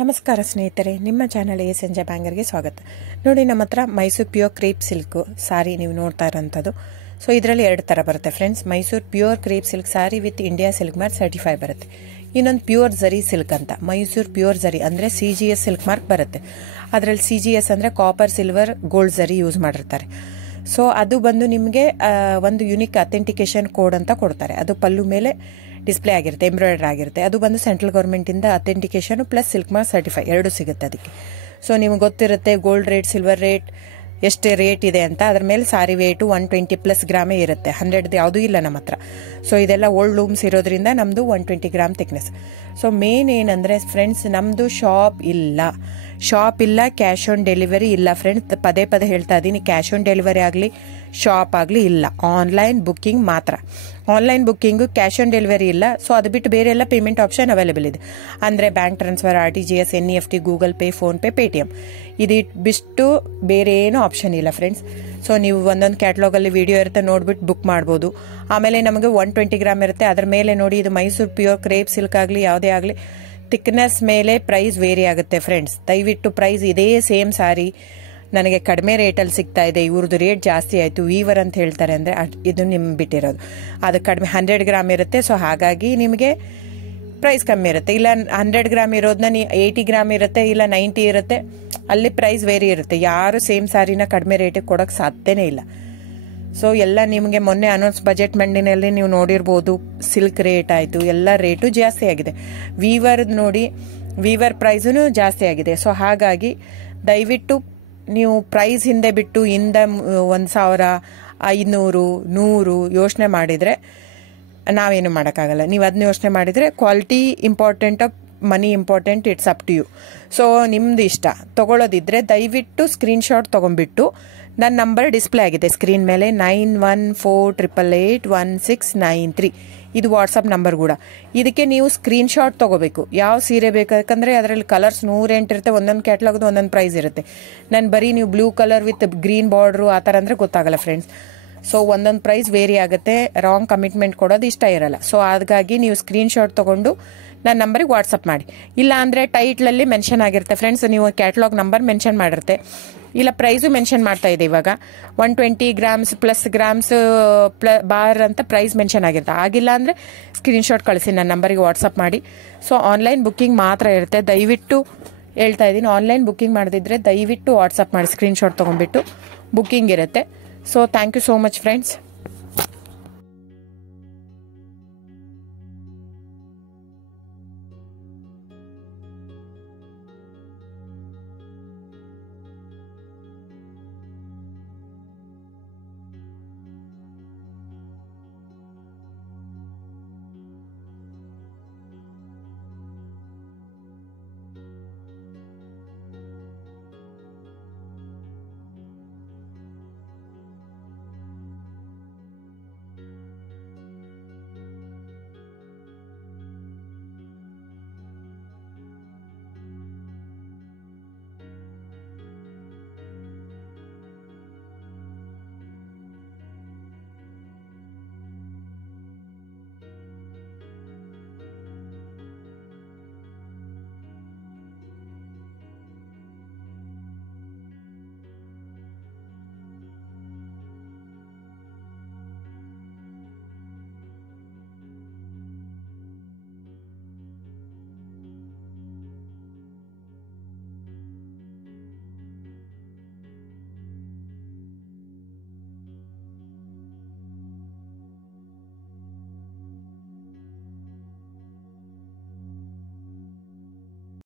ನಮಸ್ಕಾರ ಸ್ನೇಹಿತರೆ, ನಿಮ್ಮ ಚಾನಲ್ ಸಂಜೆ ಬ್ಯಾಂಗರ್ಗೆ ಸ್ವಾಗತ. ನೋಡಿ, ನಮ್ಮ ಹತ್ರ ಮೈಸೂರು ಪ್ಯೂರ್ ಕ್ರೇಪ್ ಸಿಲ್ಕ್ ಸಾರಿ ನೀವು ನೋಡ್ತಾ ಇರೋಂಥದ್ದು. ಸೊ ಇದರಲ್ಲಿ ಎರಡು ಥರ ಬರುತ್ತೆ friends. Mysuru pure crepe silk sorry with India silk mark certify ಬರುತ್ತೆ. ಇನ್ನೊಂದು ಪ್ಯೂರ್ ಝರಿ ಸಿಲ್ಕ್ ಅಂತ, ಮೈಸೂರು ಪ್ಯೂರ್ ಝರಿ ಅಂದರೆ CGS ಸಿಲ್ಕ್ ಮಾರ್ಕ್ ಬರುತ್ತೆ. ಅದರಲ್ಲಿ CGS ಅಂದರೆ ಕಾಪರ್, ಸಿಲ್ವರ್, ಗೋಲ್ಡ್ ಝರಿ ಯೂಸ್ ಮಾಡಿರ್ತಾರೆ. ಸೊ ಅದು ಬಂದು ನಿಮಗೆ ಒಂದು ಯುನಿಕ್ ಅಥೆಂಟಿಕೇಶನ್ ಕೋಡ್ ಅಂತ ಕೊಡ್ತಾರೆ. ಅದು ಪಲ್ಲು ಮೇಲೆ ಡಿಸ್ಪ್ಲೇ ಆಗಿರುತ್ತೆ, ಎಂಬ್ರಾಯ್ಡರ್ ಆಗಿರುತ್ತೆ. ಅದು ಬಂದು ಸೆಂಟ್ರಲ್ ಗೌರ್ಮೆಂಟಿಂದ authentication plus silk mark certify ಎರಡು ಸಿಗುತ್ತೆ ಅದಕ್ಕೆ. ಸೊ ನಿಮ್ಗೆ ಗೊತ್ತಿರುತ್ತೆ ಗೋಲ್ಡ್ ರೇಟ್, ಸಿಲ್ವರ್ ರೇಟ್ ಎಷ್ಟೇ ರೇಟ್ ಇದೆ ಅಂತ. ಅದ್ರ ಮೇಲೆ ಸಾರಿ ವೇಟು 120+ ಗ್ರಾಮೇ ಇರುತ್ತೆ, 100 ಯಾವುದೂ ಇಲ್ಲ ನಮ್ಮ ಹತ್ರ. ಸೊ ಇದೆಲ್ಲ ಓಲ್ಡ್ ಲೂಮ್ಸ್ ಇರೋದ್ರಿಂದ ನಮ್ಮದು 120 ಗ್ರಾಮ್ ಥಿಕ್ನೆಸ್. ಸೊ ಮೇನ್ ಏನಂದರೆ ಫ್ರೆಂಡ್ಸ್, ನಮ್ಮದು ಶಾಪ್ ಇಲ್ಲ, ಕ್ಯಾಶ್ ಆನ್ ಡೆಲಿವರಿ ಇಲ್ಲ ಫ್ರೆಂಡ್ಸ್. ಪದೇ ಪದೇ ಹೇಳ್ತಾ ಇದ್ದೀನಿ, ಕ್ಯಾಶ್ ಆನ್ ಡೆಲಿವರಿ ಆಗಲಿ ಶಾಪ್ ಆಗಲಿ ಇಲ್ಲ, ಆನ್ಲೈನ್ ಬುಕ್ಕಿಂಗ್ ಮಾತ್ರ. Online booking, cash on delivery ಇಲ್ಲ. ಸೊ ಅದು ಬಿಟ್ಟು ಬೇರೆ ಎಲ್ಲ ಪೇಮೆಂಟ್ ಆಪ್ಷನ್ ಅವೈಲೇಬಲ್ ಇದೆ. ಅಂದರೆ bank transfer, RTGS, NEFT, Google pay, PhonePe, Paytm. ಇದು ಬಿಟ್ಟು ಬೇರೆ ಏನೂ ಆಪ್ಷನ್ ಇಲ್ಲ ಫ್ರೆಂಡ್ಸ್. ಸೊ ನೀವು ಒಂದೊಂದು ಕ್ಯಾಟ್ಲಾಗಲ್ಲಿ ವಿಡಿಯೋ ಇರುತ್ತೆ, ನೋಡ್ಬಿಟ್ಟು ಬುಕ್ ಮಾಡ್ಬೋದು. ಆಮೇಲೆ ನಮಗೆ 120 ಗ್ರಾಮ್ ಇರುತ್ತೆ. ಅದ್ರ ಮೇಲೆ ನೋಡಿ, ಇದು ಮೈಸೂರು ಪ್ಯೂರ್ ಕ್ರೇಪ್ ಸಿಲ್ಕ್ ಆಗಲಿ ಯಾವುದೇ ಆಗಲಿ ಥಿಕ್ನೆಸ್ ಮೇಲೆ ಪ್ರೈಸ್ ವೇರಿ ಆಗುತ್ತೆ ಫ್ರೆಂಡ್ಸ್. ದಯವಿಟ್ಟು ಪ್ರೈಸ್ ಇದೇ ಸೇಮ್ ಸಾರಿ ನನಗೆ ಕಡಿಮೆ ರೇಟಲ್ಲಿ ಸಿಗ್ತಾ ಇದೆ, ಇವ್ರದ್ದು ರೇಟ್ ಜಾಸ್ತಿ ಆಯಿತು ವೀವರ್ ಅಂತ ಹೇಳ್ತಾರೆ ಅಂದರೆ ಇದು ನಿಮ್ಗೆ ಬಿಟ್ಟಿರೋದು. ಅದು ಕಡಿಮೆ 100 ಗ್ರಾಮ್ ಇರುತ್ತೆ. ಸೊ ಹಾಗಾಗಿ ನಿಮಗೆ ಪ್ರೈಸ್ ಕಮ್ಮಿ ಇರುತ್ತೆ. ಇಲ್ಲ 100 ಗ್ರಾಮ್ ಇರೋದನ್ನ 80 ಗ್ರಾಮ್ ಇರುತ್ತೆ, ಇಲ್ಲ 90 ಇರುತ್ತೆ, ಅಲ್ಲಿ ಪ್ರೈಸ್ ವೇರಿ ಇರುತ್ತೆ. ಯಾರು ಸೇಮ್ ಸಾರಿನ ಕಡಿಮೆ ರೇಟಿಗೆ ಕೊಡೋಕ್ಕೆ ಸಾಧ್ಯನೇ ಇಲ್ಲ. ಸೊ ಎಲ್ಲ ನಿಮಗೆ ಮೊನ್ನೆ ಅನೌನ್ಸ್ ಬಜೆಟ್ ಮಂಡಿನಲ್ಲಿ ನೀವು ನೋಡಿರ್ಬೋದು, ಸಿಲ್ಕ್ ರೇಟ್ ಆಯಿತು, ಎಲ್ಲ ರೇಟು ಜಾಸ್ತಿ ಆಗಿದೆ. ವೀವರ್ದು ನೋಡಿ, ವೀವರ್ ಪ್ರೈಸೂ ಜಾಸ್ತಿ ಆಗಿದೆ. ಸೊ ಹಾಗಾಗಿ ದಯವಿಟ್ಟು ನೀವು ಪ್ರೈಸ್ ಹಿಂದೆ ಬಿಟ್ಟು 1,000, 500, 100 ಯೋಚನೆ ಮಾಡಿದರೆ ನಾವೇನು ಮಾಡೋಕ್ಕಾಗಲ್ಲ. ನೀವು ಅದನ್ನ ಯೋಚನೆ ಮಾಡಿದರೆ quality important, money important, it's up to you. So ನಿಮ್ದು ಇಷ್ಟ. ತೊಗೊಳ್ಳೋದಿದ್ರೆ ದಯವಿಟ್ಟು ಸ್ಕ್ರೀನ್ಶಾಟ್ ತೊಗೊಂಡ್ಬಿಟ್ಟು, ನನ್ನ ನಂಬರ್ ಡಿಸ್ಪ್ಲೇ ಆಗಿದೆ ಸ್ಕ್ರೀನ್ ಮೇಲೆ, 9148881693. ಇದು ವಾಟ್ಸಪ್ ನಂಬರ್ ಕೂಡ. ಇದಕ್ಕೆ ನೀವು ಸ್ಕ್ರೀನ್ಶಾಟ್ ತೊಗೋಬೇಕು. ಯಾವ ಸೀರೆ ಬೇಕು, ಯಾಕಂದರೆ ಅದರಲ್ಲಿ ಕಲರ್ಸ್ 108 ಇರುತ್ತೆ, ಒಂದೊಂದು ಕ್ಯಾಟ್ಲಾಗ್ದು ಒಂದೊಂದು ಪ್ರೈಸ್ ಇರುತ್ತೆ. ನಾನು ಬರೀ ನೀವು blue colour with green border ಆ ಥರ ಅಂದರೆ ಗೊತ್ತಾಗಲ್ಲ ಫ್ರೆಂಡ್ಸ್. ಸೊ ಒಂದೊಂದು ಪ್ರೈಸ್ ವೇರಿ ಆಗುತ್ತೆ, ರಾಂಗ್ ಕಮಿಟ್ಮೆಂಟ್ ಕೊಡೋದು ಇಷ್ಟ ಇರಲ್ಲ. ಸೊ ಹಾಗಾಗಿ ನೀವು ಸ್ಕ್ರೀನ್ಶಾಟ್ ತೊಗೊಂಡು ನನ್ನ ನಂಬರಿಗೆ ವಾಟ್ಸಪ್ ಮಾಡಿ. ಇಲ್ಲ ಅಂದರೆ ಟೈಟ್ಲಲ್ಲಿ ಮೆನ್ಷನ್ ಆಗಿರುತ್ತೆ ಫ್ರೆಂಡ್ಸ್, ನೀವು ಕ್ಯಾಟ್ಲಾಗ್ ನಂಬರ್ ಮೆನ್ಷನ್ ಮಾಡಿರುತ್ತೆ, ಇಲ್ಲ ಪ್ರೈಸು ಮೆನ್ಷನ್ ಮಾಡ್ತಾ ಇದೆ. ಇವಾಗ 120 ಗ್ರಾಮ್ಸ್ ಪ್ಲಸ್ ಗ್ರಾಮ್ಸ್ ಬಾರ್ ಅಂತ ಪ್ರೈಸ್ ಮೆನ್ಷನ್ ಆಗಿರುತ್ತೆ. ಆಗಿಲ್ಲ ಅಂದರೆ ಸ್ಕ್ರೀನ್ಶಾಟ್ ಕಳಿಸಿ, ನನ್ನ ನಂಬರಿಗೆ ವಾಟ್ಸಪ್ ಮಾಡಿ. ಸೊ ಆನ್ಲೈನ್ ಬುಕ್ಕಿಂಗ್ ಮಾತ್ರ ಇರುತ್ತೆ. ದಯವಿಟ್ಟು ಹೇಳ್ತಾ ಇದ್ದೀನಿ, ಆನ್ಲೈನ್ ಬುಕ್ಕಿಂಗ್ ಮಾಡದಿದ್ದರೆ ದಯವಿಟ್ಟು ವಾಟ್ಸಪ್ ಮಾಡಿ, ಸ್ಕ್ರೀನ್ಶಾಟ್ ತೊಗೊಂಡ್ಬಿಟ್ಟು ಬುಕ್ಕಿಂಗ್ ಇರುತ್ತೆ. So thank you so much friends.